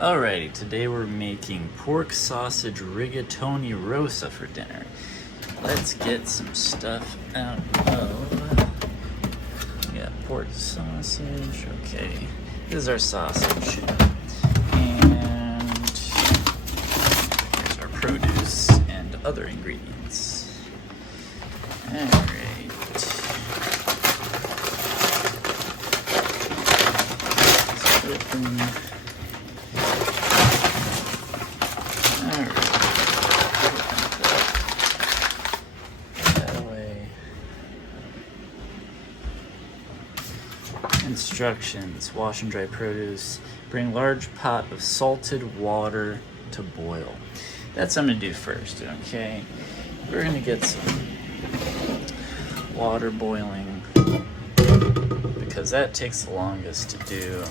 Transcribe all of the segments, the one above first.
Alrighty, today we're making pork sausage rigatoni Rosa for dinner. Let's get some stuff out of... We got pork sausage, okay. This is our sausage. And here's our produce and other ingredients. Alright. Let's open... Instructions: wash and dry produce. Bring large pot of salted water to boil. That's what I'm gonna do first, okay? We're gonna get some water boiling because that takes the longest to do.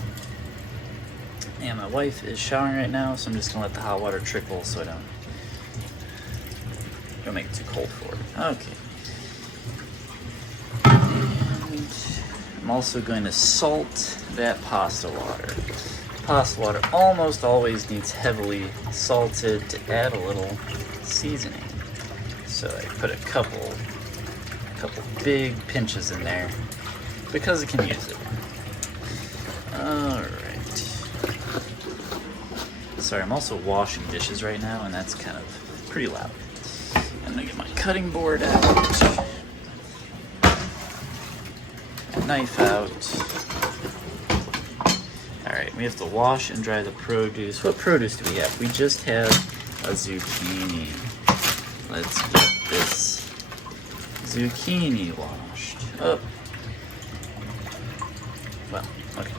And my wife is showering right now, so I'm just gonna let the hot water trickle so I don't make it too cold for her. Okay. I'm also going to salt that pasta water. Pasta water almost always needs heavily salted to add a little seasoning. So I put a couple big pinches in there because I can use it. Alright. Sorry, I'm also washing dishes right now, and that's kind of pretty loud. I'm gonna get my cutting board out. Knife out. Alright, we have to wash and dry the produce. What produce do we have? We just have a zucchini. Let's get this zucchini washed. Oh. Well, okay.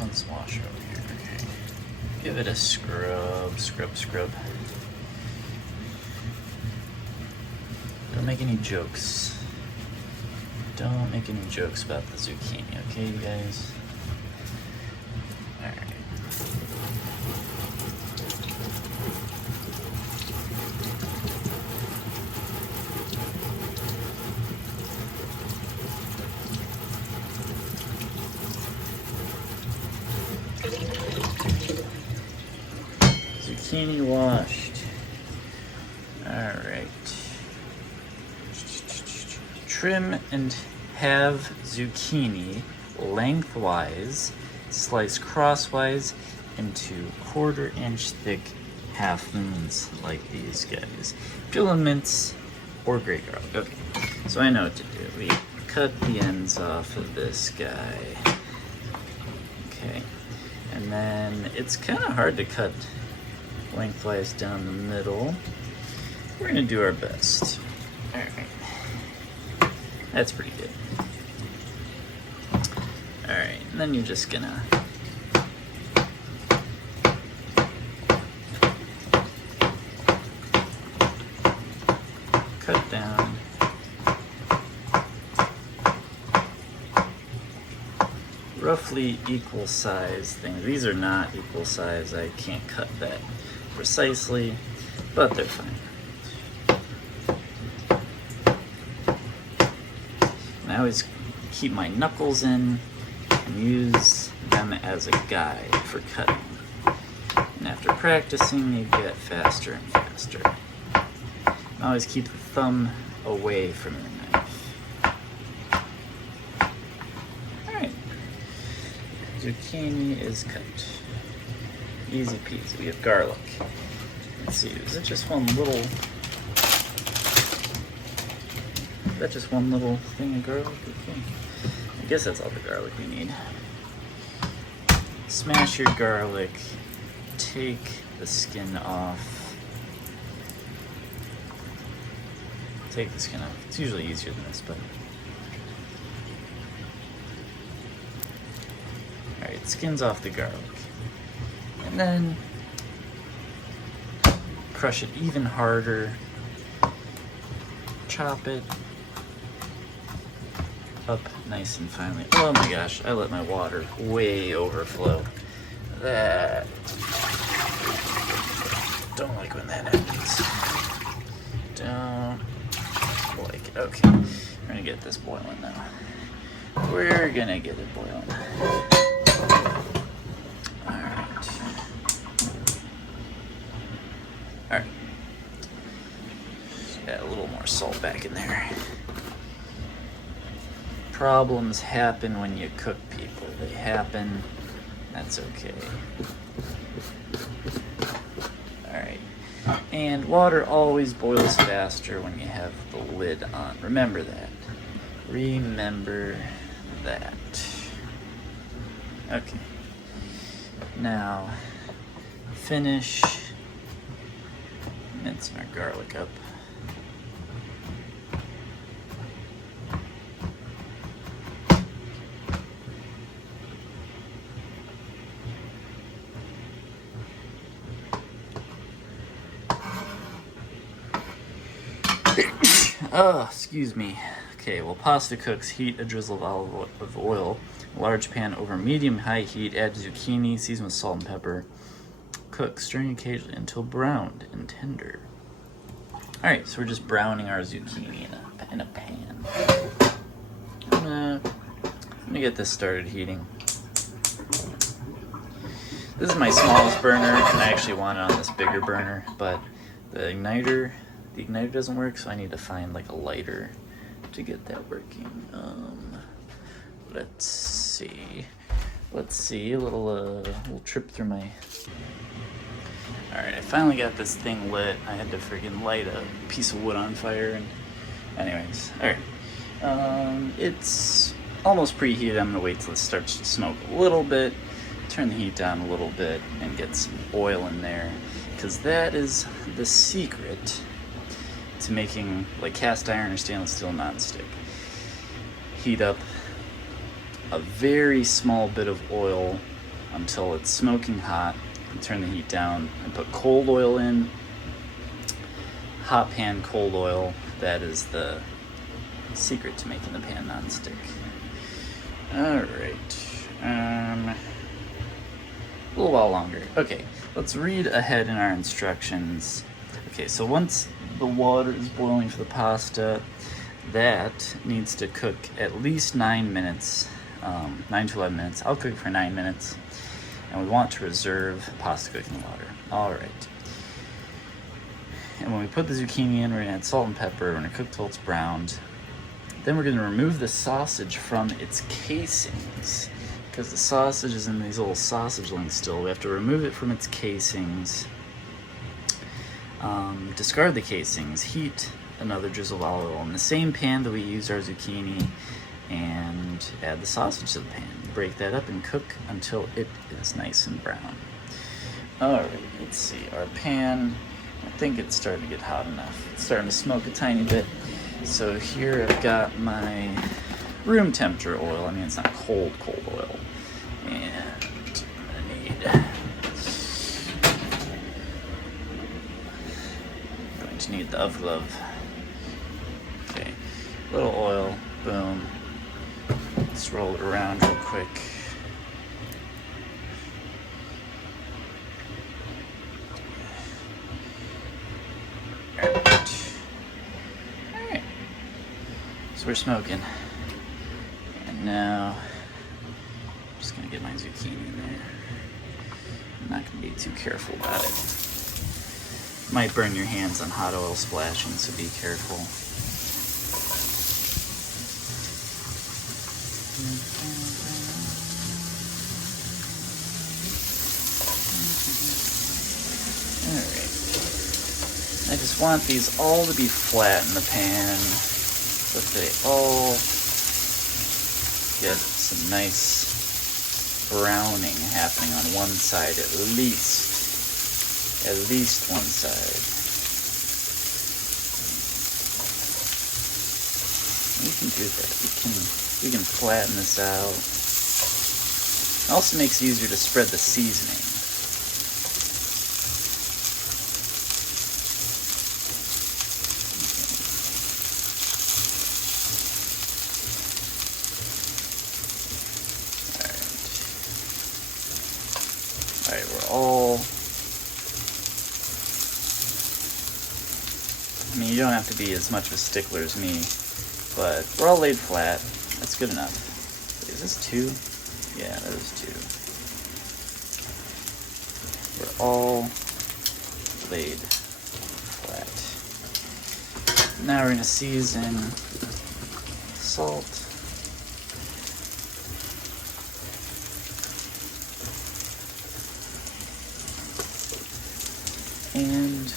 Let's wash it over here. Okay. Give it a scrub. Don't make any jokes. Don't make any jokes about the zucchini, okay, you guys? Alright. Zucchini washed. Alright. Trim and have zucchini lengthwise, slice crosswise into 1/4 inch thick half moons like these guys. Peel and mince or grate garlic. Okay, so I know what to do. We cut the ends off of this guy. Okay, and then it's kind of hard to cut lengthwise down the middle. We're gonna do our best. All right. That's pretty good. Alright, and then you're just gonna cut down roughly equal size things. These are not equal size. I can't cut that precisely, but they're fine. I always keep my knuckles in and use them as a guide for cutting. And after practicing, you get faster and faster. And always keep the thumb away from your knife. Alright. Zucchini is cut. Easy peasy. We have garlic. Let's see, is it just one little... Is that just one little thing of garlic? Okay. I guess that's all the garlic we need. Smash your garlic. Take the skin off. Take the skin off. It's usually easier than this, but... Alright, skin's off the garlic. And then... crush it even harder. Chop it up nice and finely. Oh my gosh, I let my water way overflow. That... Don't like when that happens. Don't like it. Okay, we're gonna get this boiling now. we're gonna get it boiling. Alright. Alright. Just add a little more salt back in there. Problems happen when you cook, people. They happen. That's okay. Alright. And water always boils faster when you have the lid on. Remember that. Remember that. Okay. Now, finish mincing our garlic up. Oh, excuse me. Okay, while pasta cooks, heat a drizzle of olive oil. A large pan over medium-high heat. Add zucchini, season with salt and pepper. Cook, stirring occasionally until browned and tender. Alright, so we're just browning our zucchini in a pan. I'm gonna get this started heating. This is my smallest burner, and I actually want it on this bigger burner, but the igniter doesn't work, so I need to find like a lighter to get that working. Let's see. A little trip through my. All right, I finally got this thing lit. I had to freaking light a piece of wood on fire, and anyways, all right. It's almost preheated. I'm gonna wait till it starts to smoke a little bit. Turn the heat down a little bit and get some oil in there, because that is the secret to making like cast iron or stainless steel nonstick. Heat up a very small bit of oil until it's smoking hot, and turn the heat down and put cold oil in. Hot pan cold oil, that is the secret to making the pan nonstick. Alright, a little while longer. Okay, let's read ahead in our instructions. Okay, so once the water is boiling for the pasta, that needs to cook at least 9 minutes, 9 to 11 minutes. I'll cook for 9 minutes, and we want to reserve pasta cooking water. All right. And when we put the zucchini in, we're gonna add salt and pepper. We're gonna cook till it's browned. Then we're gonna remove the sausage from its casings, because the sausage is in these little sausage links still. We have to remove it from its casings. Discard the casings, heat another drizzle of olive oil in the same pan that we used our zucchini, and add the sausage to the pan. Break that up and cook until it is nice and brown. Alright, let's see, our pan, I think it's starting to get hot enough. It's starting to smoke a tiny bit. So here I've got my room temperature oil. I mean, it's not cold oil. And I'm going to need the oven glove. Okay, little oil, boom. Let's roll it around real quick. Alright. So we're smoking. And now I'm just gonna get my zucchini in there. I'm not gonna be too careful about it. Might burn your hands on hot oil splashing, so be careful. Alright. I just want these all to be flat in the pan, so that they all get some nice browning happening on one side at least. At least one side. We can do that. We can flatten this out. It also makes it easier to spread the seasoning. Alright, we're all. I mean, you don't have to be as much of a stickler as me, but we're all laid flat. That's good enough. Is this 2? Yeah, that is 2. We're all laid flat. Now we're gonna season salt. And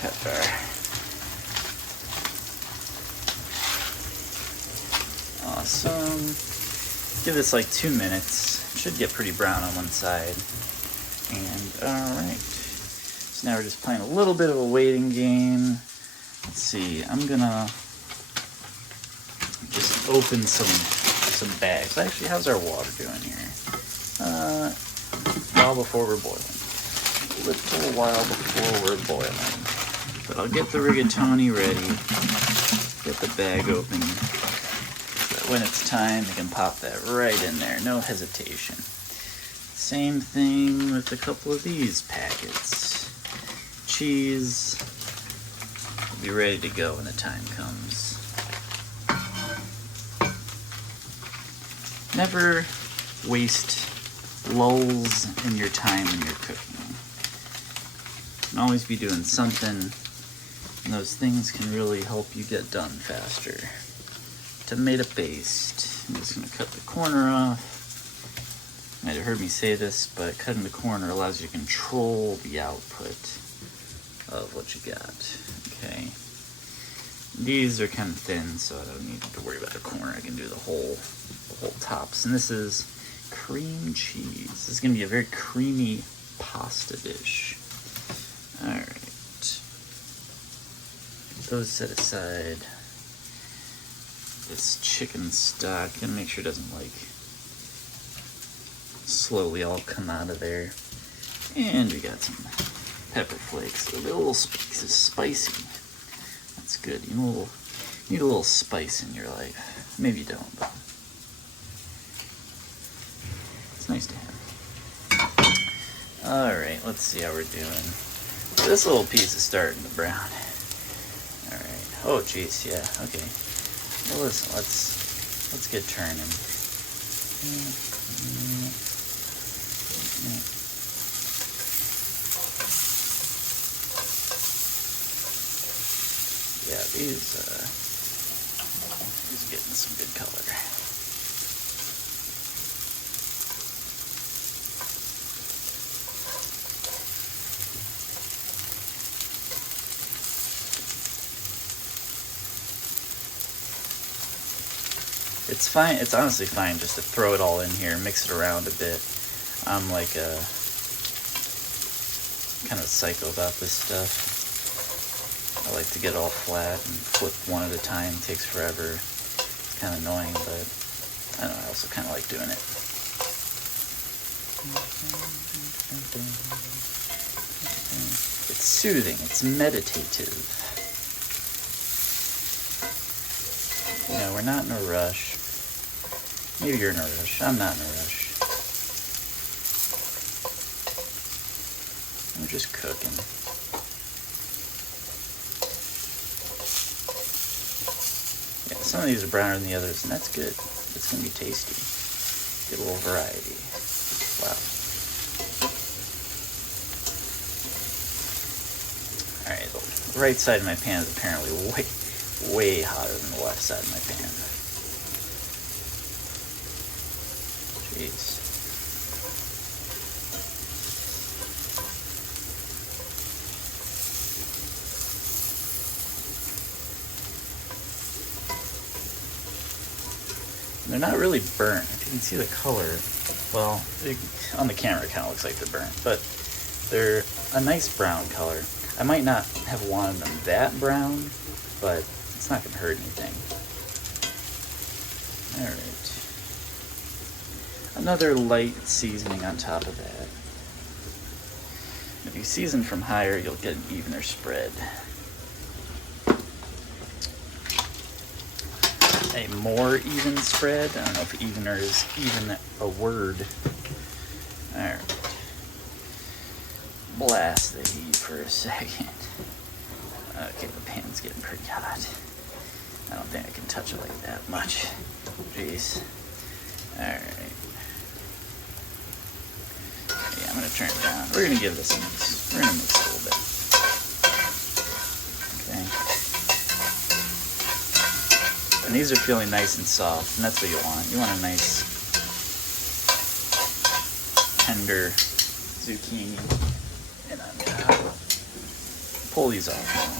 pepper. Awesome. Give this like 2 minutes. Should get pretty brown on one side. And alright. So now we're just playing a little bit of a waiting game. Let's see, I'm gonna just open some bags. Actually, how's our water doing here? While before we're boiling. A little while before we're boiling. But I'll get the rigatoni ready. Get the bag open. So that when it's time, I can pop that right in there. No hesitation. Same thing with a couple of these packets. Cheese. Will be ready to go when the time comes. Never waste lulls in your time when you're cooking. You can always be doing something, and those things can really help you get done faster. Tomato paste. I'm just gonna cut the corner off. You might have heard me say this, but cutting the corner allows you to control the output of what you got. Okay. These are kind of thin, so I don't need to worry about the corner. I can do the whole tops. And this is cream cheese. This is going to be a very creamy pasta dish. Alright. Those set aside. This chicken stock. Gonna make sure it doesn't like slowly all come out of there. And we got some pepper flakes. A little spicy. That's good. You need a little spice in your life. Maybe you don't, but it's nice to have. Alright, let's see how we're doing. So this little piece is starting to brown. Alright. Oh jeez, yeah, okay. Well listen, let's get turning. Yeah, these getting some good color. It's fine. It's honestly fine just to throw it all in here, mix it around a bit. I'm like a kind of a psycho about this stuff. I like to get it all flat and flip one at a time. It takes forever. It's kind of annoying, but I don't know, I also kind of like doing it. It's soothing. It's meditative. You know, we're not in a rush. Maybe you're in a rush. I'm not in a rush. We're just cooking. Yeah, some of these are browner than the others, and that's good. It's going to be tasty. Get a little variety. Wow. Alright, the right side of my pan is apparently way hotter than the left side of my pan. Jeez. They're not really burnt. If you can see the color, well, on the camera it kind of looks like they're burnt, but they're a nice brown color. I might not have wanted them that brown, but it's not going to hurt anything. Alright. Another light seasoning on top of that. If you season from higher, you'll get an evener spread. A more even spread. I don't know if evener is even a word. Alright. Blast the heat for a second. Okay, the pan's getting pretty hot. I don't think I can touch it like that much. Jeez. Alright. Yeah, I'm gonna turn it down. We're gonna give this a mix. We're gonna mix it a little bit. Okay. And these are feeling nice and soft, and that's what you want. You want a nice, tender zucchini. And I'm gonna pull these off now.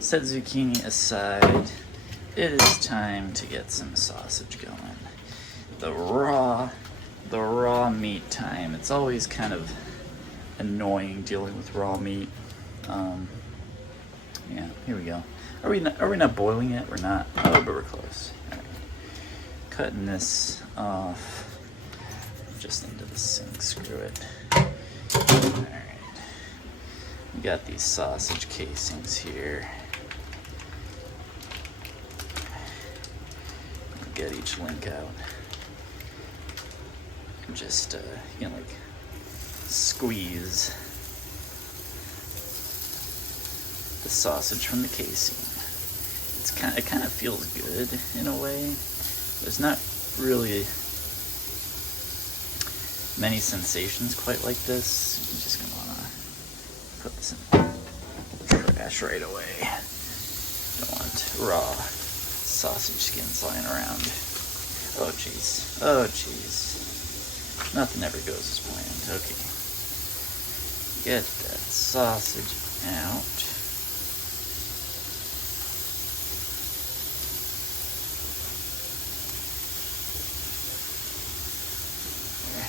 Set zucchini aside. It is time to get some sausage going. The raw meat time. It's always kind of annoying dealing with raw meat. Yeah, here we go. Are we not boiling it? We're not. Oh, but we're close. All right. Cutting this off just into the sink. Screw it. All right. We got these sausage casings here. Get each link out. And just like squeeze the sausage from the casing. It kind of feels good in a way. There's not really many sensations quite like this. You're just gonna wanna put this in the trash right away. Don't want raw sausage skins lying around. Oh jeez. Oh jeez. Nothing ever goes as planned. Okay. Get that sausage out. There.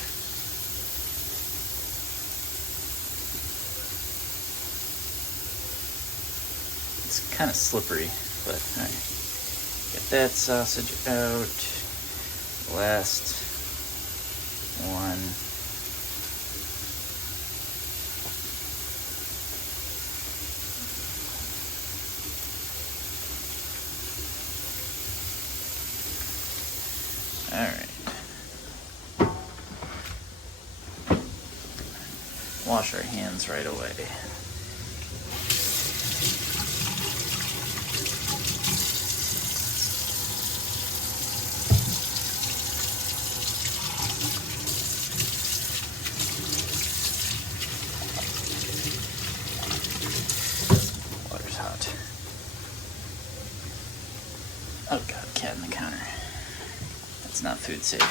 It's kind of slippery, but alright. Get that sausage out. Last one. All right. Wash our hands right away. Oh god, cat in the counter. That's not food safe.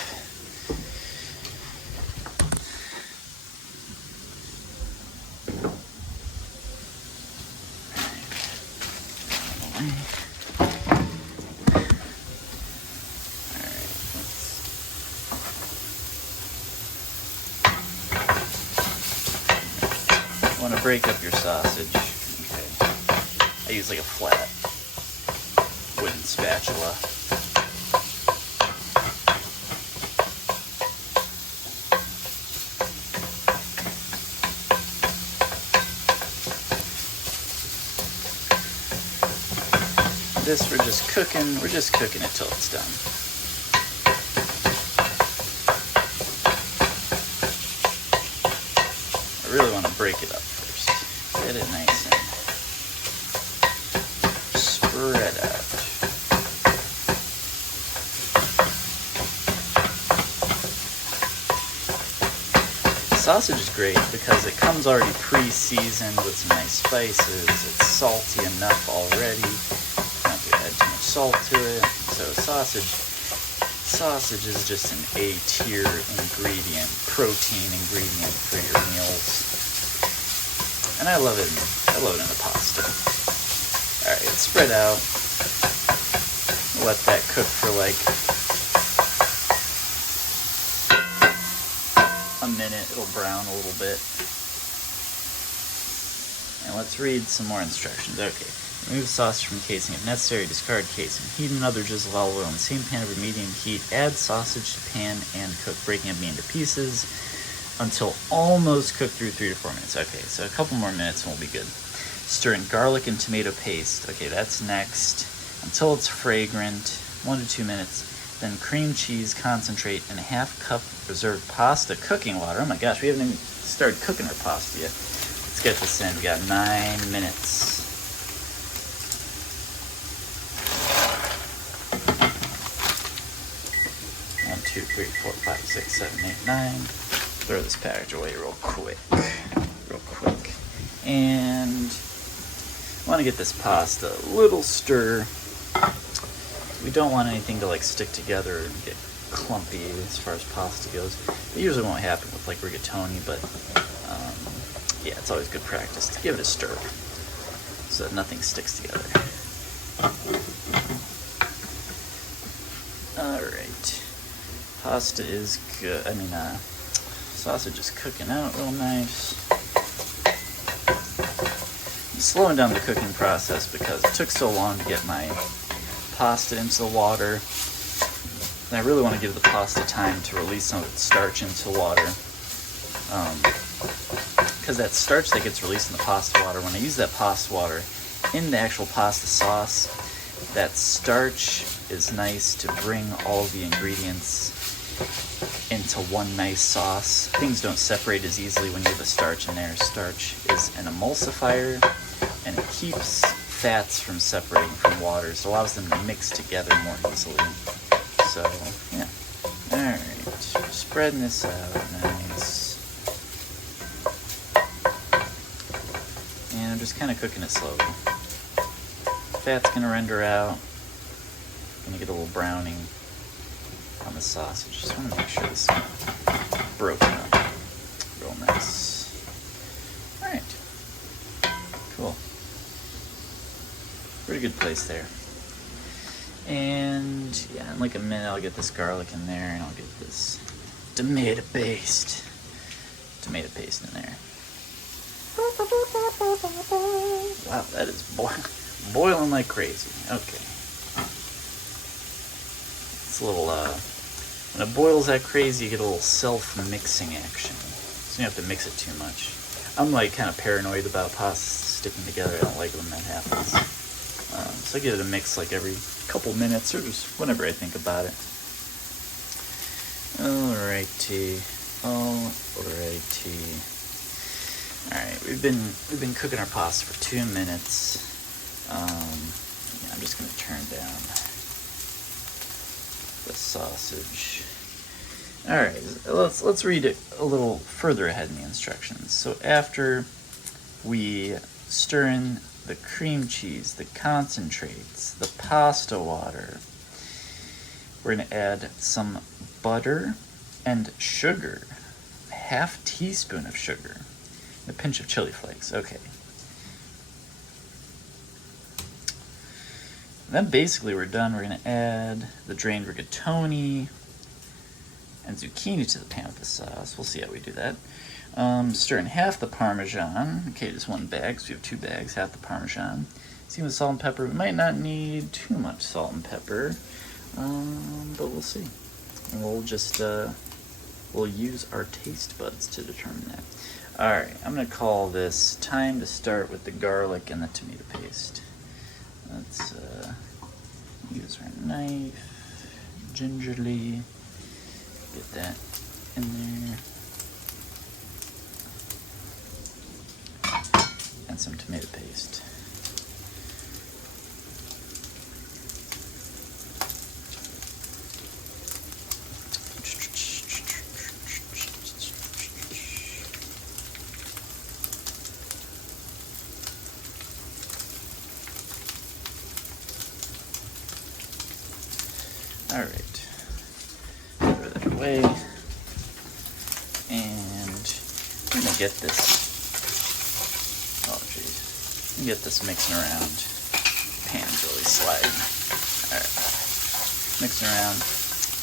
Alright. Want to break up your sausage. Okay. I use like a flat wooden spatula. This we're just cooking it till it's done. I really want to break it up first. Get it nice and spread out. Sausage is great because it comes already pre-seasoned with some nice spices. It's salty enough already. Not to add too much salt to it. So sausage is just an A-tier ingredient, protein ingredient for your meals. And I love it in a pasta. Alright, it's spread out. Let that cook for like a minute. It'll brown a little bit. And let's read some more instructions. Okay. Remove sausage from casing if necessary. Discard casing. Heat another drizzle of olive oil in the same pan over medium heat. Add sausage to pan and cook, breaking up meat into pieces until almost cooked through 3 to 4 minutes. Okay, so a couple more minutes and we'll be good. Stir in garlic and tomato paste. Okay, that's next. Until it's fragrant, 1 to 2 minutes. Then cream cheese concentrate and a half cup reserved pasta cooking water. Oh my gosh, we haven't even started cooking our pasta yet. Let's get this in. We got 9 minutes. One, 2, 3, 4, 5, 6, 7, 8, 9. Throw this package away real quick. And I want to get this pasta a little stir. We don't want anything to like stick together and get clumpy as far as pasta goes. It usually won't happen with like rigatoni, but yeah, it's always good practice to give it a stir so that nothing sticks together. Alright. Pasta is good. Sausage is cooking out real nice. I'm slowing down the cooking process because it took so long to get my pasta into the water. And I really want to give the pasta time to release some of its starch into the water. Because that starch that gets released in the pasta water, when I use that pasta water in the actual pasta sauce, that starch is nice to bring all the ingredients into one nice sauce. Things don't separate as easily when you have a starch in there. Starch is an emulsifier, and it keeps fats from separating from water, so it allows them to mix together more easily. So, yeah. Alright, spreading this out nice. And I'm just kind of cooking it slowly. Fat's gonna render out. Gonna get a little browning on the sausage. Just want to make sure this is broken up real nice. Alright. Cool. Pretty good place there. And yeah, in like a minute I'll get this garlic in there and I'll get this tomato paste in there. Wow, that is boiling like crazy. Okay. It's a little, when it boils that crazy, you get a little self-mixing action. So you don't have to mix it too much. I'm like kind of paranoid about pasta sticking together. I don't like it when that happens. So I give it a mix like every couple minutes or just whenever I think about it. Alrighty. Alright, we've been cooking our pasta for 2 minutes. Yeah, I'm just gonna turn down the sausage. Alright, let's read it a little further ahead in the instructions. So after we stir in the cream cheese, the concentrates, the pasta water, we're going to add some butter and sugar, a half teaspoon of sugar, and a pinch of chili flakes. Okay. Then basically we're done. We're going to add the drained rigatoni and zucchini to the pan with the sauce. We'll see how we do that. Stir in half the Parmesan. Okay, just 1 bag, so we have 2 bags, half the Parmesan. See with salt and pepper. We might not need too much salt and pepper, but we'll see. And we'll just, we'll use our taste buds to determine that. Alright, I'm going to call this time to start with the garlic and the tomato paste. Let's use our knife, gingerly, get that in there. And some tomato paste. All right, throw that away, and I'm gonna get this. Oh geez, get this mixing around. Pan's really sliding. All right, mixing around,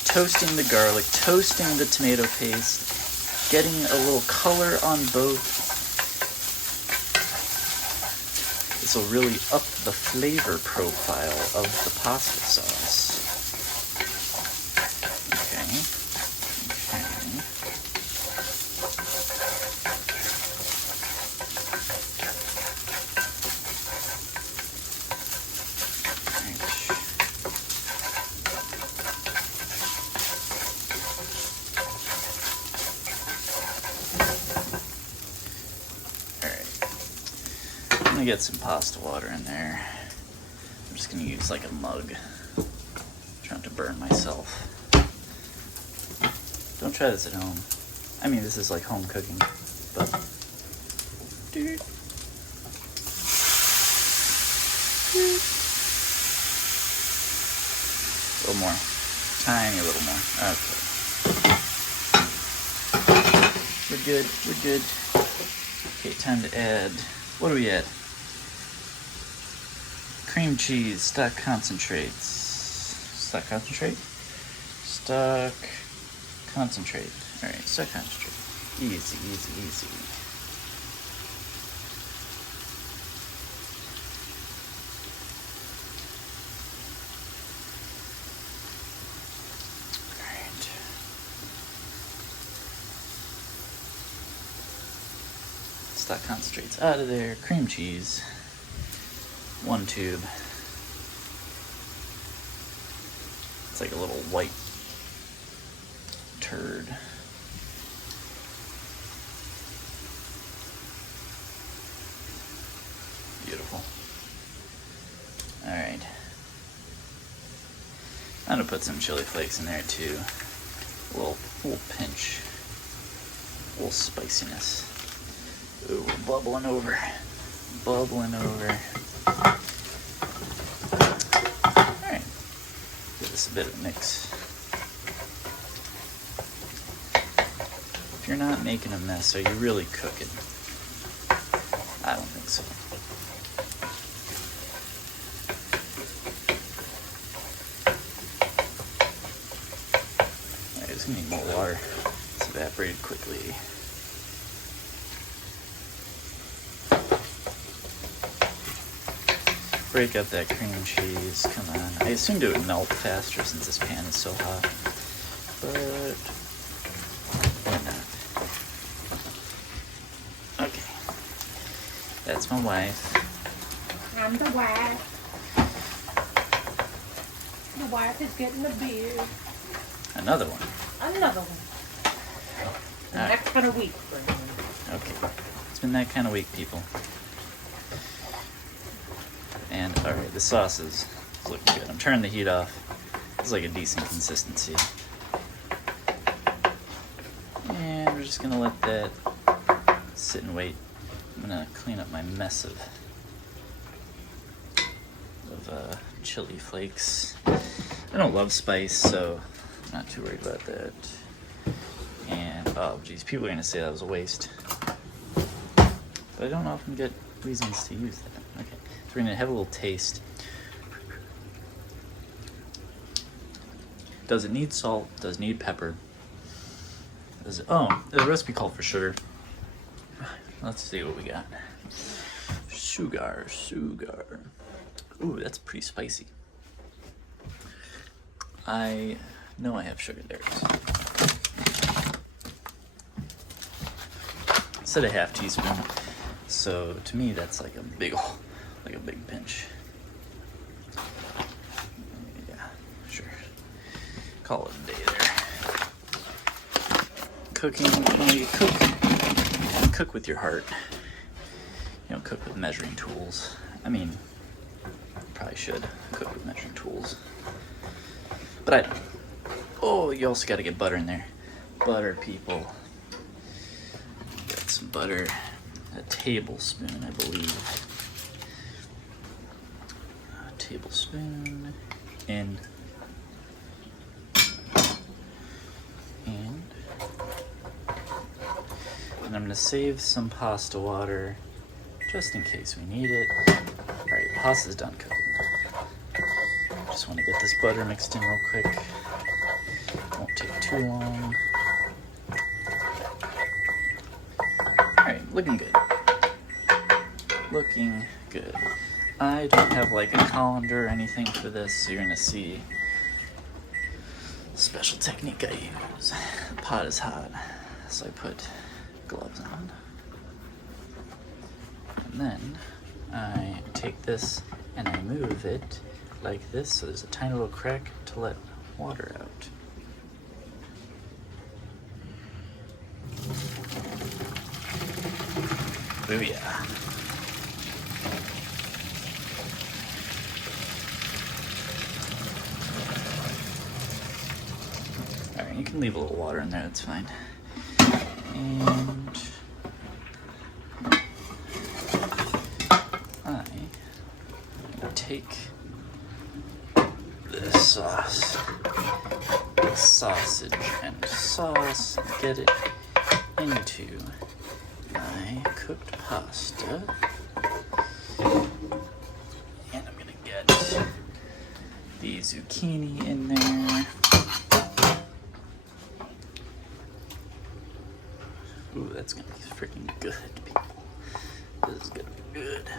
toasting the garlic, toasting the tomato paste, getting a little color on both. This will really up the flavor profile of the pasta sauce. gonna get some pasta water in there. I'm just gonna use like a mug. I'm trying to burn myself. Don't try this at home. I mean, this is like home cooking, but. A little more. Tiny little more. Okay. We're good. We're good. Okay, time to add. What do we add? Cream cheese, stock concentrates. Stock concentrate? Stock concentrate. Alright, stock concentrate. Easy, easy, easy. Alright. Stock concentrates out of there. Cream cheese. 1 tube. It's like a little white turd. Beautiful. Alright. I'm gonna put some chili flakes in there too. A little pinch. A little spiciness. Ooh, we're bubbling over. Bubbling over. Alright. Give this a bit of a mix. If you're not making a mess, are you really cooking? I don't think so. Alright, just gonna need more water. It's evaporated quickly. Break up that cream cheese, come on. I assumed it would melt faster since this pan is so hot, but why not? Okay, that's my wife. I'm the wife. The wife is getting the beer. Another one. Another one. Right. That kind of week. Okay, it's been that kind of week, people. And alright, the sauce is looking good. I'm turning the heat off. It's like a decent consistency. And we're just gonna let that sit and wait. I'm gonna clean up my mess of chili flakes. I don't love spice, so I'm not too worried about that. And oh geez, people are gonna say that was a waste. But I don't often get reasons to use that. Okay. So we're gonna have a little taste. Does it need salt? Does it need pepper? Does it, oh, the recipe called for sugar. Let's see what we got. Sugar. Ooh, that's pretty spicy. I know I have sugar there. I said a half teaspoon. So to me, that's like a big pinch. Yeah, sure. Call it a day there. Cooking, when you cook with your heart. You don't cook with measuring tools. I mean, you probably should cook with measuring tools. But I don't. Oh, you also got to get butter in there. Butter, people. Got some butter. A tablespoon, I believe. A tablespoon in. And I'm going to save some pasta water just in case we need it. Alright, the pasta's done cooking. Just want to get this butter mixed in real quick. Won't take too long. Alright, looking good. Looking good. I don't have like a colander or anything for this, so you're gonna see a special technique I use. The pot is hot, so I put gloves on. And then I take this and I move it like this, so there's a tiny little crack to let water out. Booyah. You can leave a little water in there, that's fine. And I take this sauce, sausage and sauce, get it into my cooked pasta. And I'm gonna get the zucchini in there. Ooh, that's gonna be freaking good, people. This is gonna be good.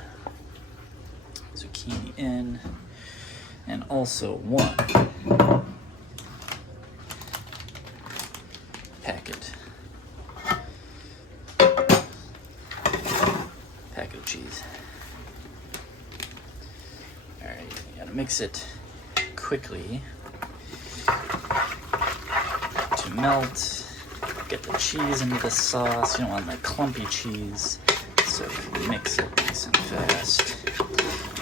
Zucchini in, and also one packet of cheese. All right, you gotta mix it quickly to melt. Get the cheese into the sauce. You don't want like clumpy cheese, so you mix it nice and fast.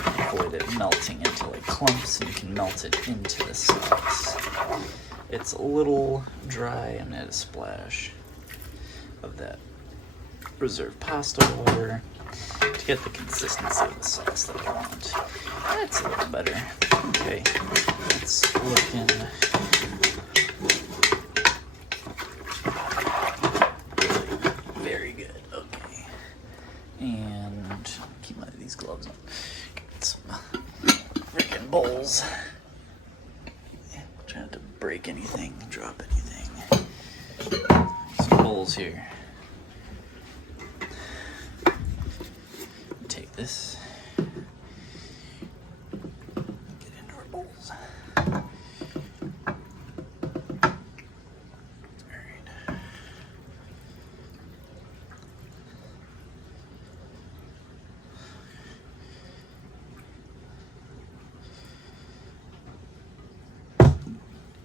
Avoid it melting into like clumps, and you can melt it into the sauce. It's a little dry. I'm gonna add a splash of that reserved pasta water to get the consistency of the sauce that I want. That's a little better. Okay, it's looking very good. Okay, and keep these gloves on. Get some freaking bowls. Try not to break anything, drop anything. Some bowls here. Take this. Get into our bowls. Alright.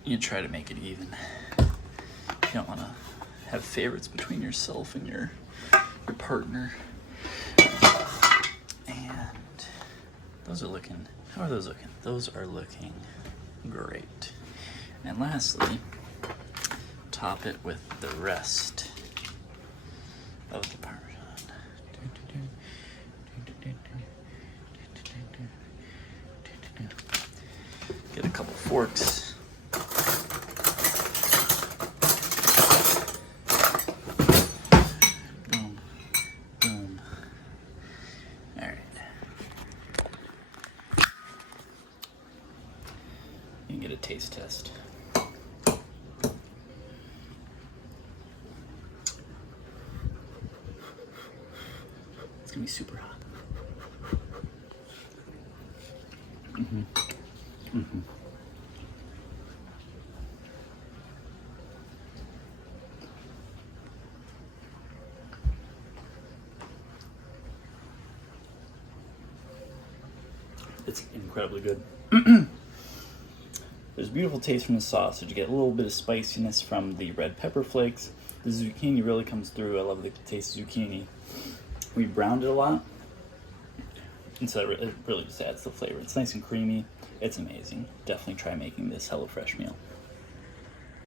You try to make it even. You don't want to have favorites between yourself and your partner. And those are looking, how are those looking? Those are looking great. And lastly, top it with the rest of the Parmesan. Get a couple forks. Boom, boom. All right. You can get a taste test. It's gonna be super hot. Mm-hmm. Mm-hmm. It's incredibly good. There's a beautiful taste from the sausage. You get a little bit of spiciness from the red pepper flakes. The zucchini really comes through. I love the taste of zucchini. We browned it a lot, and so it really just adds the flavor. It's nice and creamy. It's amazing. Definitely try making this HelloFresh meal.